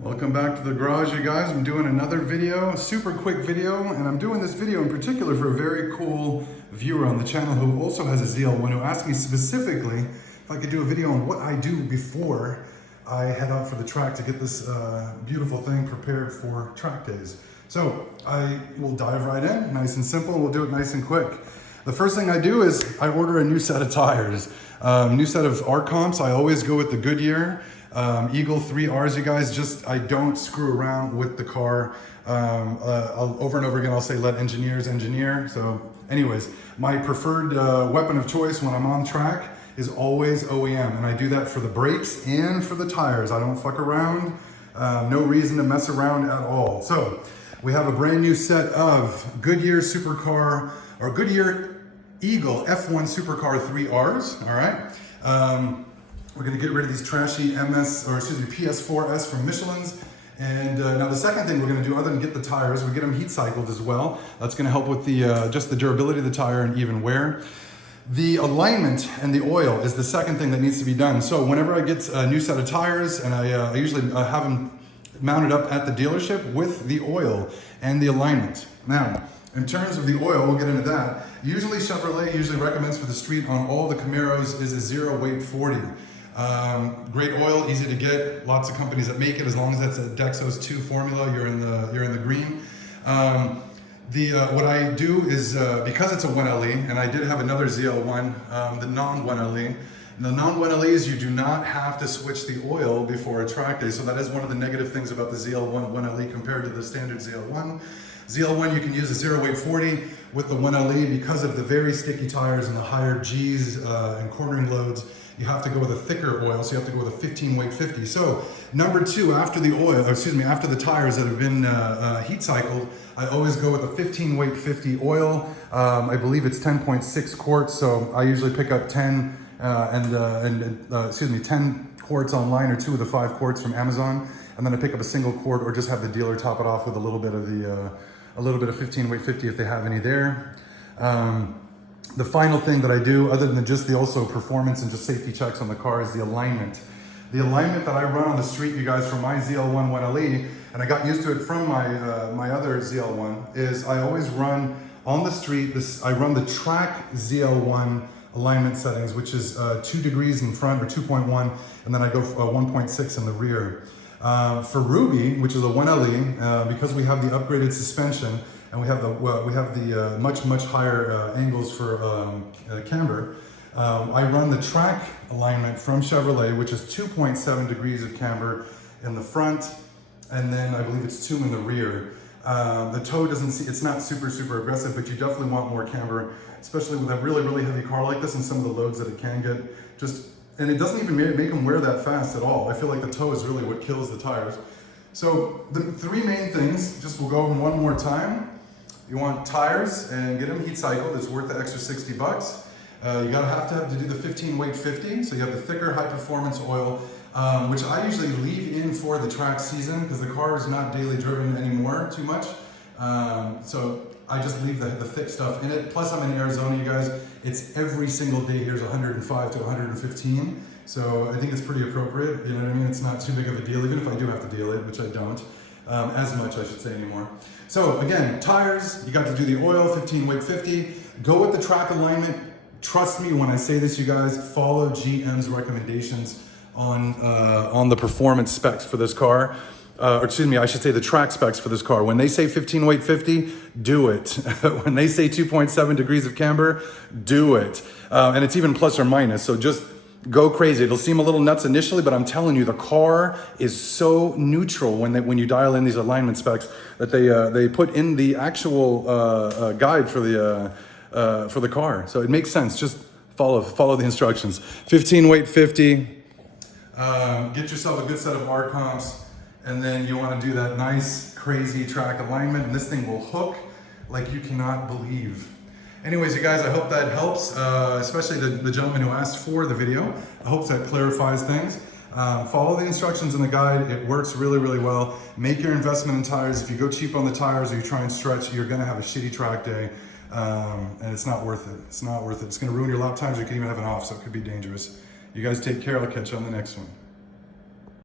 Welcome back to the garage, you guys. I'm doing another video, a super quick video, and I'm doing this video in particular for a very cool viewer on the channel who also has a ZL1 who asked me specifically if I could do a video on what I do before I head out for the track to get this beautiful thing prepared for track days. So I will dive right in, nice and simple. We'll do it nice and quick. The first thing I do is I order a new set of tires, new set of R comps. I always go with the Goodyear Eagle 3Rs, you guys. I don't screw around with the car. Over and over again, I'll say let engineers engineer. So anyways, my preferred weapon of choice when I'm on track is always OEM. And I do that for the brakes and for the tires. I don't fuck around. No reason to mess around at all. So we have a brand new set of Goodyear Supercar, or Goodyear Eagle F1 Supercar 3Rs, all right? We're gonna get rid of these trashy PS4S from Michelin's. And now the second thing we're gonna do, other than get the tires, we get them heat cycled as well. That's gonna help with the just the durability of the tire and even wear. The alignment and the oil is the second thing that needs to be done. So whenever I get a new set of tires, and I usually have them mounted up at the dealership with the oil and the alignment. Now, in terms of the oil, we'll get into that. Usually Chevrolet recommends for the street on all the Camaros is a 0 weight 40. Great oil, easy to get. Lots of companies that make it. As long as that's a Dexos 2 formula, you're in the green. What I do is because it's a 1LE, and I did have another ZL1, the non-1LE. The non-1LEs, you do not have to switch the oil before a track day. So that is one of the negative things about the ZL1 1LE compared to the standard ZL1. ZL1, you can use a 0 weight 40 with the 1LE because of the very sticky tires and the higher G's and cornering loads. You have to go with a thicker oil, so you have to go with a 15 weight 50. So number two, after the tires that have been heat cycled, I always go with a 15 weight 50 oil. I believe it's 10.6 quarts, so I usually pick up 10 10 quarts online or 2 of the 5 quarts from Amazon, and then I pick up a single quart or just have the dealer top it off with a little bit of 15 weight 50 if they have any there. The final thing that I do, other than just the also performance and just safety checks on the car, is the alignment. The alignment that I run on the street, you guys, from my ZL1 1LE, and I got used to it from my other ZL1, is I always run on the street, I run the Track ZL1 alignment settings, which is 2 degrees in front, or 2.1, and then I go 1.6 in the rear. For Ruby, which is a 1LE, because we have the upgraded suspension, and we have the much higher angles for camber. I run the Track alignment from Chevrolet, which is 2.7 degrees of camber in the front, and then I believe it's 2 in the rear. The toe it's not super aggressive, but you definitely want more camber, especially with a really heavy car like this and some of the loads that it can get. And it doesn't even make them wear that fast at all. I feel like the toe is really what kills the tires. So the 3 main things, we'll go over one more time. You want tires and get them heat cycled. It's worth the extra 60 bucks. You gotta have to do the 15 weight 50. So you have the thicker high performance oil, which I usually leave in for the track season because the car is not daily driven anymore too much. So I just leave the thick stuff in it. Plus I'm in Arizona, you guys. It's every single day here's 105 to 115. So I think it's pretty appropriate, you know what I mean? It's not too big of a deal, even if I do have to deal it, which I don't. As much, I should say, anymore. So again, tires, you got to do the oil, 15 weight 50. Go with the track alignment. Trust me when I say this, you guys, follow GM's recommendations on the performance specs for this car. Or excuse me, I should say the track specs for this car. When they say 15 weight 50, do it. When they say 2.7 degrees of camber, do it. And it's even plus or minus, so just go crazy. It'll seem a little nuts initially, but I'm telling you, the car is so neutral when you dial in these alignment specs that they put in the actual guide for the car. So it makes sense. Just follow the instructions. 15 weight 50. Get yourself a good set of R comps. And then you want to do that nice, crazy track alignment, and this thing will hook like you cannot believe. Anyways, you guys, I hope that helps, especially the gentleman who asked for the video. I hope that clarifies things. Follow the instructions in the guide. It works really well. Make your investment in tires. If you go cheap on the tires or you try and stretch, you're going to have a shitty track day, and it's not worth it. It's not worth it. It's going to ruin your lap times. You can even have an off, so it could be dangerous. You guys take care. I'll catch you on the next one.